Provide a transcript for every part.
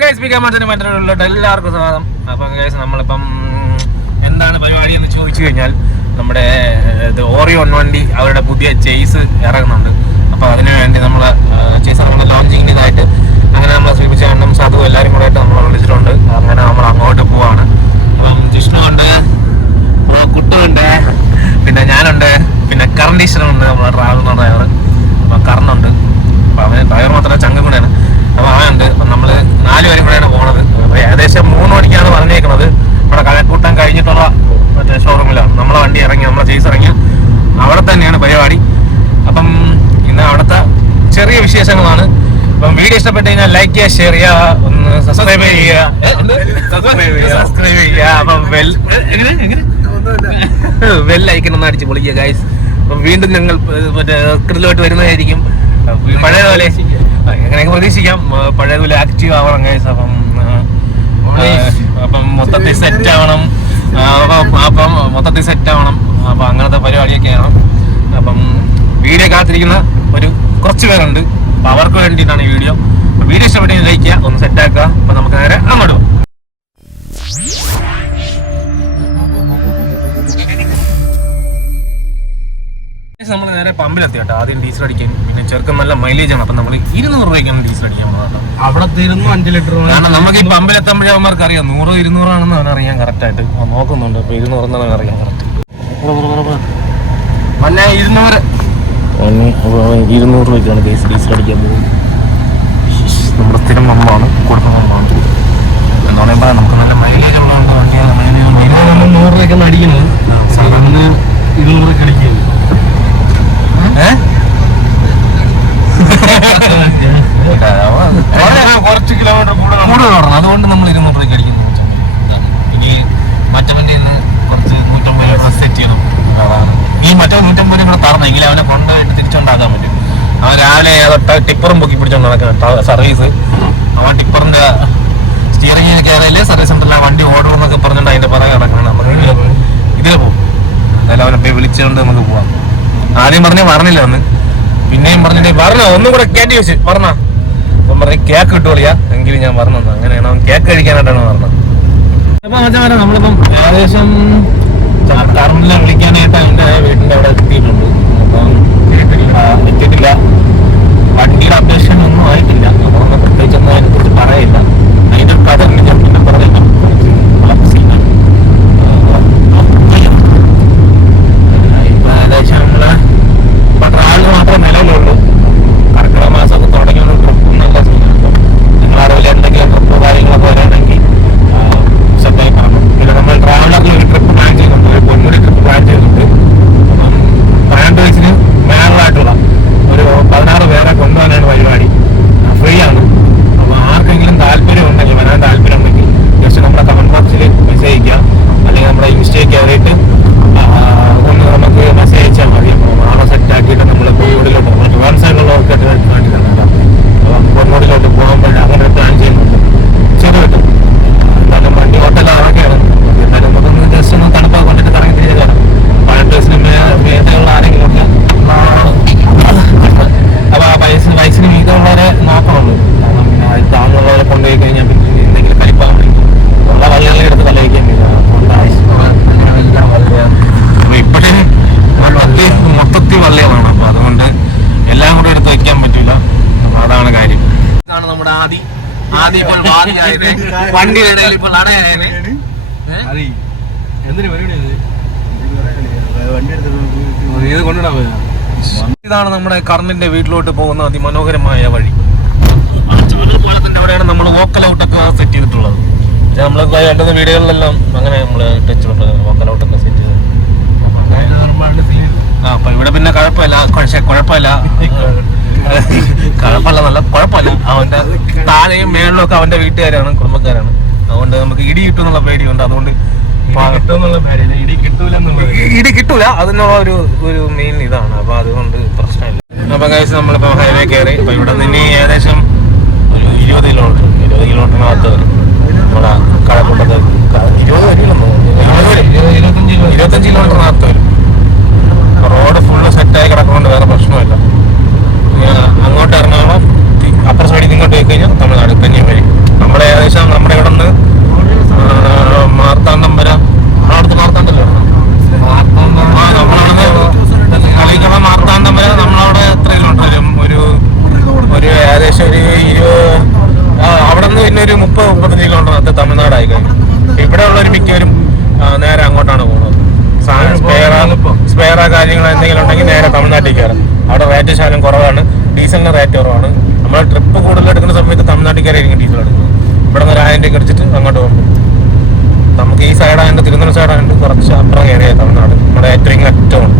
Guys P കമാൻസിന് മറ്റുള്ള എല്ലാവർക്കും സ്വാഗതം. അപ്പം ഗൈസ് നമ്മളിപ്പം എന്താണ് പരിപാടി എന്ന് ചോദിച്ചു കഴിഞ്ഞാൽ നമ്മുടെ ഇത് ഓറിയോൺ വണ്ടി അവരുടെ പുതിയ ചേസ് ഇറങ്ങുന്നുണ്ട്. അപ്പോൾ അതിനു വേണ്ടി നമ്മൾ ചേസ് നമ്മുടെ ലോഞ്ചിങ് ഇതായിട്ട് അങ്ങനെ നമ്മൾ ശ്രീപിച്ചാണ്ടും സാധു എല്ലാവരും കൂടെ ആയിട്ട് നമ്മൾ വിളിച്ചിട്ടുണ്ട്. അങ്ങനെ നമ്മൾ അങ്ങോട്ട് പോവാണ്. അപ്പം ജിഷ്ണു ഉണ്ട് കുട്ടുമുണ്ട് പിന്നെ ഞാനുണ്ട് പിന്നെ കറണ്ട് ടീച്ചറുണ്ട് നമ്മുടെ ട്രാവൽ എന്ന് ഡ്രൈവർ അപ്പം കറന്നുണ്ട് അപ്പം അവന് ഡ്രൈവർ മാത്രമേ ചങ്കം കൂടെയാണ് അപ്പോൾ അവനുണ്ട് അപ്പം നമ്മൾ നാല് പേരും കൂടെയാണ് പോണത് അപ്പോൾ ഏകദേശം മൂന്ന് മണിക്കാണ് പറഞ്ഞേക്കുന്നത് ഇവിടെ കഴക്കൂട്ടം കഴിഞ്ഞിട്ടുള്ള മറ്റേ ഷോറൂമിലാണ് നമ്മളെ വണ്ടി ഇറങ്ങി നമ്മളെ ചേസ് ഇറങ്ങി അവിടെ തന്നെയാണ് പരിപാടി അപ്പം ഇന്ന് അവിടുത്തെ ചെറിയ വിശേഷങ്ങളാണ് അപ്പം വീഡിയോ ഇഷ്ടപ്പെട്ട് കഴിഞ്ഞാൽ ലൈക്ക് ചെയ്യുക ഷെയർ ചെയ്യുക ഒന്ന് സബ്സ്ക്രൈബ് ചെയ്യുക. സബ്സ്ക്രൈബ് ചെയ്യുക. അപ്പം വെൽ വെൽ ഐക്കൺ ഒന്ന് അടിച്ച് പൊളിക്കുക ഗൈസ് അപ്പം വീണ്ടും ഞങ്ങൾ മറ്റേ കിടലോട്ട് വരുന്നതായിരിക്കും. പഴയതുപോലെ പഴയ പോലെ എങ്ങനെയൊക്കെ പ്രതീക്ഷിക്കാം. പഴയതുപോലെ പഴയ പോലെ ആക്റ്റീവ് ആവണം ഗൈസ് അപ്പം അപ്പം മൊത്തത്തിൽ സെറ്റ് ആവണം. അപ്പം അപ്പം മൊത്തത്തിൽ സെറ്റ് ആവണം. അപ്പം അങ്ങനത്തെ പരിപാടിയൊക്കെയാണ് അപ്പം വീഡിയോ കാത്തിരിക്കുന്ന ഒരു കുറച്ച് പേരുണ്ട്. അപ്പം അവർക്ക് വേണ്ടിയിട്ടാണ് ഈ വീഡിയോ വീഡിയോ ഇഷ്ടപ്പെട്ട ലൈക്ക് ചെയ്യുക ഒന്ന് സെറ്റ് ആക്കുക. അപ്പൊ നമുക്ക് നേരെ അങ്ങോട്ട് നമ്മൾ നേരെ പമ്പിലെത്തി കേട്ടോ. ആദ്യം ഡീസൽ അടിക്കാൻ. പിന്നെ ചെറുക്കൻ നല്ല മൈലേജ് ആണ്. അപ്പൊ നമ്മൾ ഇരുന്നൂറ് രൂപയ്ക്കാണ് ഡീസൽ അടിക്കാൻ പോകുന്നത് അവിടെ തീരുന്നു അഞ്ച് ലിറ്റർ കാരണം നമുക്ക് ഈ പമ്പിലെത്തുമ്പോഴേ അവന്മാർക്ക് അറിയാം നൂറ് ഇരുന്നൂറാണെന്ന് അവൻ അറിയാൻ കറക്റ്റ് ആയിട്ട്. നോക്കുന്നുണ്ട്. അപ്പൊ ഇരുന്നൂറെന്നാണ് അറിയാൻ കറക്റ്റ് മന്നെ ഇരുന്നൂറ് ഇരുന്നൂറ് രൂപയ്ക്കാണ് ഡീസൽ ഡീസൽ അടിക്കാൻ പോകുന്നത്. നമ്മുടെ സ്ഥിരം പമ്പാണ് കൊടുക്കുന്ന പമ്പാണ് എന്ന് പറയുമ്പോൾ നമുക്ക് നല്ല മൈലേജ് ഉള്ളതുകൊണ്ട് വണ്ടിയാണ് നൂറ് രൂപയ്ക്കാണ് അടിക്കുന്നത് സാധാരണ ഇരുന്നൂറ് രൂപയ്ക്ക് അടിക്കുന്നത് ഏഹ് കുറച്ച് കിലോമീറ്റർ കൂടെ കൂടുതൽ ഓടണം അതുകൊണ്ട് നമ്മൾ ഇരുന്നൂറ് രൂപയ്ക്ക് അടിക്കുന്നു ഇനി മറ്റവന്റെ നിന്ന് കുറച്ച് നൂറ്റമ്പത് രൂപ സെറ്റ് ചെയ്തു അതാണ് ഈ മറ്റേ തറന്നെങ്കിൽ അവനെ കൊണ്ടുപോയിട്ട് തിരിച്ചുകൊണ്ടാക്കാൻ പറ്റും. അവൻ രാവിലെ ഏതൊട്ട ടിപ്പറും പൊക്കി പിടിച്ചോണ്ട് നടക്കുന്ന സർവീസ്. അവൻ ടിപ്പറിന്റെ സ്റ്റിയറിംഗ് കയറിയില്ലേ സർവീസ് സെന്ററിലെ വണ്ടി ഓടണമെന്നൊക്കെ പറഞ്ഞുകൊണ്ട് അതിന്റെ പുറകെ നടക്കണം നമുക്ക് ഇതിൽ പോകും എന്തായാലും അവനെ വിളിച്ചുകൊണ്ട് നമുക്ക് പോവാം. ആദ്യം പറഞ്ഞേ പറഞ്ഞില്ല അന്ന് പിന്നെയും പറഞ്ഞിട്ട് പറഞ്ഞോ ഒന്നും കൂടെ കയറ്റി വെച്ച് പറഞ്ഞ അപ്പം പറഞ്ഞ് കേക്ക് കിട്ടുകളിയാ എങ്കിലും ഞാൻ പറഞ്ഞു അങ്ങനെയാണ് അവൻ കേക്ക് കഴിക്കാനായിട്ടാണ് പറഞ്ഞത് അപ്പൊ മച്ചാ നമ്മളിപ്പം ഏകദേശം ടർമിനെ വിളിക്കാനായിട്ട് അവന്റെ വീട്ടിന്റെ അവിടെ എത്തിയിട്ടുണ്ട്. എത്തിയിട്ടില്ല വണ്ടിയുടെ അപ്ഡേഷൻ ഒന്നും ആയിട്ടില്ല. അതുകൊണ്ട് പ്രത്യേകിച്ച് ഒന്നും അതിനെ കുറിച്ച് പറയില്ല. അതിന്റെ കഥ ഉണ്ട് ഞാൻ പിന്നെ പറഞ്ഞേക്കാം കുറച്ച് scene ആണ്. ആ, ഇപ്പൊ ഏകദേശം നമ്മൾ ഇപ്പൊ ട്രാവൽ മാത്രമേ നിലവിലുള്ളൂ കർക്കിടക മാസമൊക്കെ തുടങ്ങിയുള്ള ട്രിപ്പും നല്ല സീനാണ് നിങ്ങൾ അറിവില്ല എന്തെങ്കിലും ട്രിപ്പ് കാര്യങ്ങളൊക്കെ വരാണെങ്കിൽ സെറ്റായി കാണും പിന്നെ നമ്മൾ ട്രാവലറിൽ ഒരു ട്രിപ്പ് പ്ലാൻ ചെയ്യുന്നുണ്ട് ഒരു പൊന്മുടി ട്രിപ്പ് പ്ലാൻ ചെയ്യുന്നുണ്ട് അപ്പം പതിനെട്ട് വയസ്സിന് മേളിലായിട്ടുള്ള ഒരു പതിനാറ് പേരെ കൊണ്ടുപോകാനാണ് പരിപാടി ഫ്രീ ആണ് അപ്പോൾ ആർക്കെങ്കിലും താല്പര്യം ഉണ്ടെങ്കിൽ വരാൻ താല്പര്യം ഉണ്ടെങ്കിൽ ജസ്റ്റ് നമ്മുടെ കമന്റ് ബോക്സിൽ മെസ്സേജ് അയക്കാം അല്ലെങ്കിൽ നമ്മുടെ ഇൻസ്റ്റയിൽ കയറിയിട്ട് ആ, ഒന്ന് നമുക്ക് മെസ്സേജ് അയച്ചാൽ മതി അപ്പോൾ ആളെ സെറ്റ് ആക്കിയിട്ട് നമ്മൾ പൊന്മുടിയിലോട്ട് നമ്മൾ ട്രിവാൻ സൈഡിലുള്ളവർക്കായിട്ട് കാണിക്കുന്നുണ്ട് കേട്ടോ അപ്പം പൊന്മുടിയിലോട്ട് പോകുമ്പോൾ അങ്ങനെ ഒരു പ്ലാൻ ചെയ്യുന്നുണ്ട് ചെയ്തു കിട്ടും എന്തായാലും വണ്ടി ഹോട്ടലിൽ ഇറങ്ങിയാണ് എന്തായാലും നമുക്കൊന്ന് ജസ്റ്റ് ഒന്ന് തണുപ്പൊക്കെ കൊണ്ടിട്ട് കറങ്ങി തിരിച്ചു തരാം പതിനെട്ട് വയസ്സിന് മേലുള്ള ആരെങ്കിലും ഒക്കെ അപ്പൊ ആ വയസ്സിന് വയസ്സിന് മീതമുള്ളവരെ നോക്കണുള്ളൂ കാരണം പിന്നെ അത് താഴെയുള്ളവരെ കൊണ്ടുപോയി കഴിഞ്ഞാൽ പിന്നെ എന്തെങ്കിലും കരിപ്പാണെങ്കിൽ ഉള്ള വഴികളെ എടുത്ത് തലയിക്കാൻ അപ്പൊ ഇപ്പോഴേ മൊത്തത്തിൽ മൊത്തത്തിൽ വള്ളികളാണ് അപ്പൊ അതുകൊണ്ട് എല്ലാം കൂടെ എടുത്ത് വെക്കാൻ പറ്റില്ല അപ്പൊ അതാണ് കാര്യം ഇതാണ് നമ്മുടെ ആദി ആദ്യം ഇപ്പോൾ വാദിയായത് വണ്ടിയുടെ ഇടയിൽ ഇപ്പോൾ അടയായത് അതെ എന്തിനു പരിപാടി വണ്ടി എടുത്ത് ഇത് പോയാ ഇതാണ് നമ്മുടെ കർണിന്റെ വീട്ടിലോട്ട് പോകുന്ന അതിമനോഹരമായ വഴി. പാലത്തിന്റെ അവിടെയാണ് നമ്മൾ വോക്കൽ ഔട്ടൊക്കെ സെറ്റ് ചെയ്തിട്ടുള്ളത്. നമ്മൾ കണ്ടുന്ന വീടുകളിലെല്ലാം അങ്ങനെ നമ്മൾ ടച്ച് വോക്കൽ ഔട്ടൊക്കെ സെറ്റ് ചെയ്ത് ആ അപ്പൊ ഇവിടെ പിന്നെ കുഴപ്പമില്ല. പക്ഷേ കുഴപ്പമില്ല. കുഴപ്പമില്ല നല്ല കുഴപ്പമില്ല. അവന്റെ താഴെയും മേളിലും ഒക്കെ അവന്റെ വീട്ടുകാരാണ് കുടുംബക്കാരാണ്. അതുകൊണ്ട് നമുക്ക് ഇടി കിട്ടും എന്നുള്ള പേടിയുണ്ട്. അതുകൊണ്ട് ഇടി കിട്ടൂല. അതിനുള്ള ഒരു ഒരു മെയിൻ ഇതാണ്. അപ്പൊ അതുകൊണ്ട് പ്രശ്നമില്ല. അപ്പൊ കഴിച്ച് നമ്മളിപ്പോ ഹൈവേ കയറി. അപ്പൊ ഇവിടെ നിന്ന് ഏകദേശം ഒരു ഇരുപത് കിലോമീറ്റർ ഇരുപത് കിലോമീറ്ററിനകത്ത് നമ്മുടെ കഴക്കൂട്ടത്ത് ക- ഇരുപത് വരില്ലെന്നോ ഇരുപത്തഞ്ച് ഇരുപത്തഞ്ച് കിലോമീറ്ററിനകത്ത് വരും അപ്പൊ റോഡ് ഫുള്ള് സെറ്റായി കിടക്കുന്നതുകൊണ്ട് വേറെ പ്രശ്നമില്ല ഇനി അങ്ങോട്ട് എറണാകുളം തി- അപ്പുറ സൈഡിൽ നിന്ന് ഇങ്ങോട്ട് പോയി കഴിഞ്ഞാൽ തമിഴ്നാട് തന്നെ വഴി നമ്മളെ ഒരു മുപ്പത് മുപ്പത്തഞ്ച് കിലോമീറ്റർ അത് തമിഴ്നാടായി കഴിഞ്ഞു. ഇവിടെ ഉള്ളവർ മിക്കവരും നേരെ അങ്ങോട്ടാണ് പോകുന്നത്. സ്പെയറാ കാര്യങ്ങൾ എന്തെങ്കിലും ഉണ്ടെങ്കിൽ നേരെ തമിഴ്നാട്ടിൽ കയറാം. അവിടെ റേറ്റ് ശാലം കുറവാണ്. ഡീസലിന് റേറ്റ് കുറവാണ്. നമ്മൾ ട്രിപ്പ് കൂടുതൽ എടുക്കുന്ന സമയത്ത് തമിഴ്നാട്ടിൽ കയറിയായിരിക്കും ഡീസൽ എടുക്കുന്നത്. ഇവിടെ നിന്ന് ഒരു ആയിരം രൂപ അടിച്ചിട്ട് അങ്ങോട്ട് പോകും. നമുക്ക് ഈ സൈഡായതുകൊണ്ട് തിരുവനന്തപുരം സൈഡായതുകൊണ്ട് കുറച്ച് അപ്പുറം കയറിയ തമിഴ്നാട്. നമ്മുടെ ഏറ്റവും അറ്റമാണ്.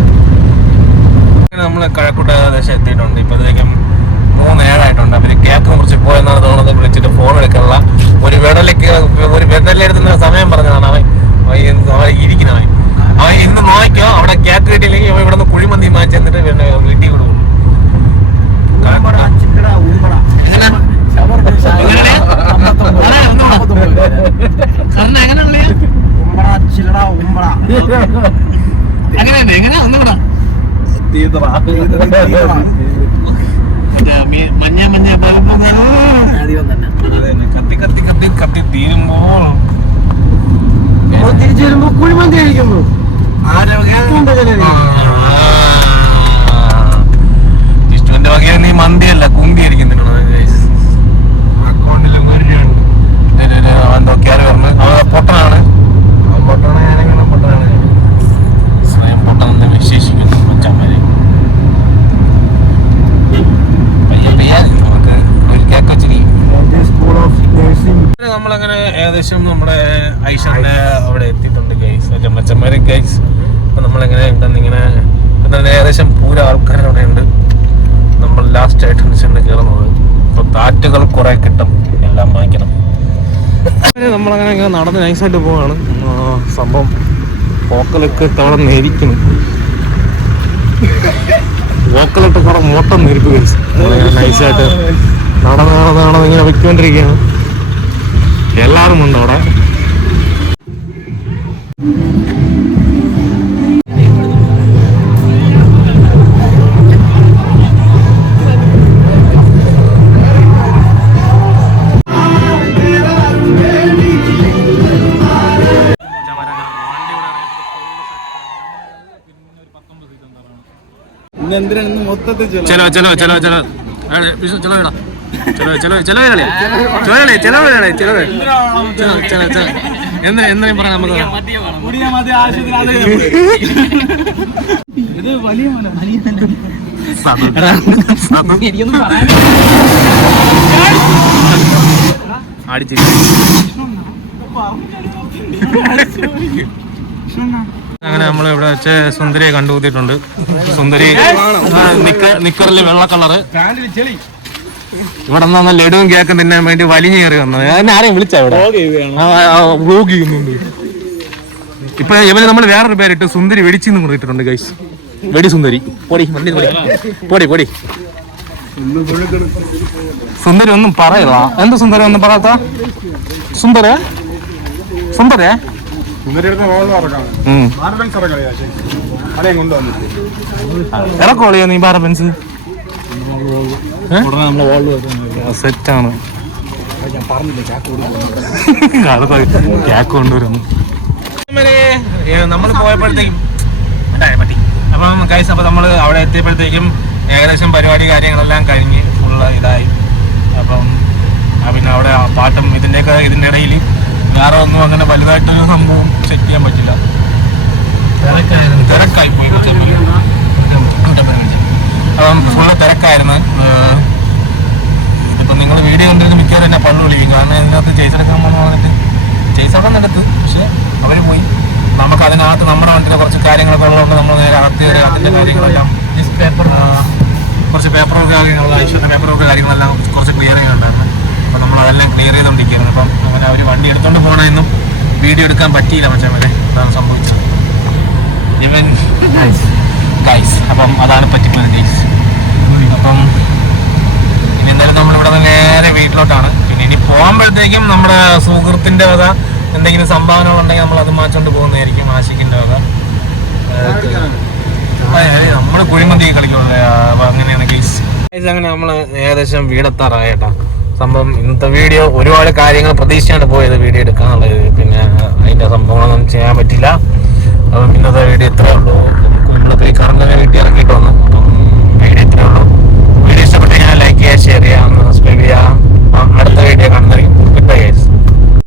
നമ്മൾ കഴക്കൂട്ട ദേശം എത്തിയിട്ടുണ്ട്. ഇപ്പോഴത്തേക്കും മൂന്ന് ഏഴായിട്ടുണ്ട്. അവർ കേക്ക് മുറിച്ച് പോയെന്നാണ് തോന്നുന്നത്. വിളിച്ചിട്ട് ഫോൺ എടുക്കാനുള്ള ഒരു വിടലേക്ക് ഒരു വിടലെടുത്തുന്ന സമയം പറഞ്ഞതാണ് അവൻ. അവൻ ഇരിക്കുന്നവൻ അവൻ ഇന്ന് നോക്കിയോ? അവിടെ കേക്ക് കിട്ടിയില്ലെങ്കിൽ അവൻ ഇവിടെ നിന്ന് കുഴിമന്തി മാറ്റി എന്നിട്ട് പിന്നെ വീട്ടിൽ വിടും. അങ്ങനെയല്ലേ? എങ്ങനെയാ ഒന്നുകൂടാ. മഞ്ഞ മഞ്ഞ കത്തി കത്തി കത്തി കത്തി തീരുമ്പോൾ തിരിച്ചു വരുമ്പോ കുഴിമന്തി കഴിക്കുന്നു ഇഷ്ടന്റെ വകയിൽ നീ മന്തിയല്ല നമ്മളങ്ങനെ ഏകദേശം നമ്മുടെ ഐഷന്റെ അവിടെ എത്തിയിട്ടുണ്ട് ഗൈസ് മച്ചന്മാരെ ഗൈസ് അപ്പൊ നമ്മളിങ്ങനെ ഇങ്ങനെ ഏകദേശം പൂര ആൾക്കാർ അവിടെ ഉണ്ട്. നമ്മൾ ലാസ്റ്റ് ആയിട്ടാണ് ചെന്ന് കയറുന്നത് അപ്പൊ താറ്റുകൾ കുറെ കിട്ടും. എല്ലാം വാങ്ങിക്കണം. നമ്മളങ്ങനെ ഇങ്ങനെ നടന്ന് നൈസായിട്ട് പോവാണ്. സംഭവം പോക്കലൊക്കെ തവണ നേരിക്കുന്നു പോക്കലിട്ട് കുറെ മോട്ടം നേരിപ്പ് ഗൈസ് നൈസായിട്ട് നടന്ന് നടന്ന് നടന്ന് ഇങ്ങനെ വെക്കൊണ്ടിരിക്കുകയാണ്. എല്ലാവരും ഉണ്ട് അവിടെ? ഇന്ന് എന്തിനാണ് ചെലോ മൊത്തത്തിൽ ചെലോ ചെലോ? ചെലോ ചെലോ ചലോ ഇടാ. ചലോ ചലോ ചലോ ഇടലേ ചലോ ഇടലേ ചലോ ഇടലേ ചലോ ചലോ ചലോ ചലോ എന്താ എന്താ പറയാം? നമുക്ക് കുടിയ മതി ആവശ്യത്തിന് അത് ഇത് വലിയ മല വലിയ അടിച്ചു അങ്ങനെ നമ്മൾ ഇവിടെ വെച്ച് സുന്ദരിയെ കണ്ടുകൂത്തിയിട്ടുണ്ട് സുന്ദരി നിക്കറിൽ നിക്കറിൽ വെള്ള കളറ്. ഇവിടെ നിന്ന് ലഡുവും കേക്കും തിന്നാൻ വേണ്ടി വലിഞ്ഞു കയറി വന്നത്. ആരെയും വിളിച്ച ഇവിടെ? വ്ലോഗ് ചെയ്യുന്നുണ്ട്. ഇപ്പൊ ഇവന് നമ്മൾ വേറൊരു പേരിട്ട് സുന്ദരി വെടിച്ചെന്ന് കൊണ്ടിട്ടുണ്ട് ഗൈസ് വെടി സുന്ദരി. പൊടി വണ്ടി പൊടി. പൊടി സുന്ദരി ഒന്നും പറയുക എന്ത് സുന്ദരി ഒന്നും പറയാത്ത? സുന്ദര? സുന്ദര? ഇറക്കളിയാ നീ ബാറ പെൻസ് സെറ്റാണ് ക്യാക്ക് കൊണ്ടുവരുന്നു നമ്മൾ പോയപ്പോഴത്തേക്കും അപ്പം കൈസ് അപ്പം നമ്മൾ അവിടെ എത്തിയപ്പോഴത്തേക്കും ഏകദേശം പരിപാടി കാര്യങ്ങളെല്ലാം കഴിഞ്ഞ് ഫുള്ള് ഇതായി. അപ്പം പിന്നെ അവിടെ ആ പാട്ടും ഇതിന്റെയൊക്കെ ഇതിന്റെ ഇടയിൽ വേറെ ഒന്നും അങ്ങനെ വലുതായിട്ടൊരു സംഭവം സെറ്റ് ചെയ്യാൻ പറ്റില്ല. തിരക്കായി പോയി. അപ്പം ഫുള്ള് തിരക്കായിരുന്നു. ഇതിപ്പോൾ ഇതിപ്പം നിങ്ങൾ വീഡിയോ കണ്ടിരുന്ന മിക്കവാറും എന്നെ പള്ളു വിളിക്കും. കാരണം ഇതിനകത്ത് ചേച്ചെടുക്കാൻ പോകുന്ന പറഞ്ഞിട്ട് ചേച്ചെടുക്കാൻ നിന്നെടുത്ത് പക്ഷെ അവർ പോയി. നമുക്ക് അതിനകത്ത് നമ്മുടെ വണ്ടിയുടെ കുറച്ച് കാര്യങ്ങളൊക്കെ ഉള്ളതുകൊണ്ട് നമ്മൾ നേരെ അകത്ത് കയറി അതിന്റെ കാര്യങ്ങളെല്ലാം പേപ്പർ കുറച്ച് പേപ്പറൊക്കെ കാര്യങ്ങളുള്ള ഐശ്വര്യ പേപ്പറൊക്കെ കാര്യങ്ങളെല്ലാം കുറച്ച് ക്ലിയർ ഉണ്ടായിരുന്നു അപ്പം നമ്മൾ അതെല്ലാം ക്ലിയർ ചെയ്തുകൊണ്ടിരിക്കുകയാണ് അപ്പം അങ്ങനെ അവർ വണ്ടി എടുത്തുകൊണ്ട് പോകണമെന്നും വീഡിയോ എടുക്കാൻ പറ്റിയില്ല മച്ചമ്മരെ അതാണ് സംഭവിച്ചത്. ഇവൻ ഗൈസ് അപ്പം അതാണ് പറ്റിക്കുന്നത് ഗൈസ് അപ്പം ഇനി എന്തായാലും നമ്മളിവിടെ നിന്ന് നേരെ വീട്ടിലോട്ടാണ്. പിന്നെ ഇനി പോകുമ്പോഴത്തേക്കും നമ്മുടെ സുഹൃത്തിന്റെ വക എന്തെങ്കിലും സംഭാവനകൾ ഉണ്ടെങ്കിൽ നമ്മൾ അത് മാച്ചോണ്ട് പോകുന്നതായിരിക്കും ആശിക്കിന്റെ വക. നമ്മൾ കുഴിമന്തി കളിക്കുള്ളൂ അങ്ങനെയാണ് ഗൈസ് അങ്ങനെ നമ്മൾ ഏകദേശം വീടെത്താറായേട്ടാ സംഭവം ഇന്നത്തെ വീഡിയോ ഒരുപാട് കാര്യങ്ങൾ പ്രതീക്ഷിച്ചാണ് പോയത് വീഡിയോ എടുക്കാനുള്ളത്. പിന്നെ അതിന്റെ സംഭവങ്ങളൊന്നും ചെയ്യാൻ പറ്റില്ല. അപ്പം ഇന്നത്തെ വീഡിയോ ഇത്രേ ഉള്ളൂ. നമ്മളൊക്കെ കറങ്ങാൻ വീട്ടിൽ ഇറങ്ങിയിട്ട് വന്നു അപ്പം വീഡിയോ ഇത്രയേ വീഡിയോ ഇഷ്ടപ്പെട്ടു ഞാൻ ലൈക്ക് ചെയ്യുക ഷെയർ ചെയ്യാം സബ്സ്ക്രൈബ് ചെയ്യാം അടുത്ത വീഡിയോ കാണുന്നതായിരിക്കും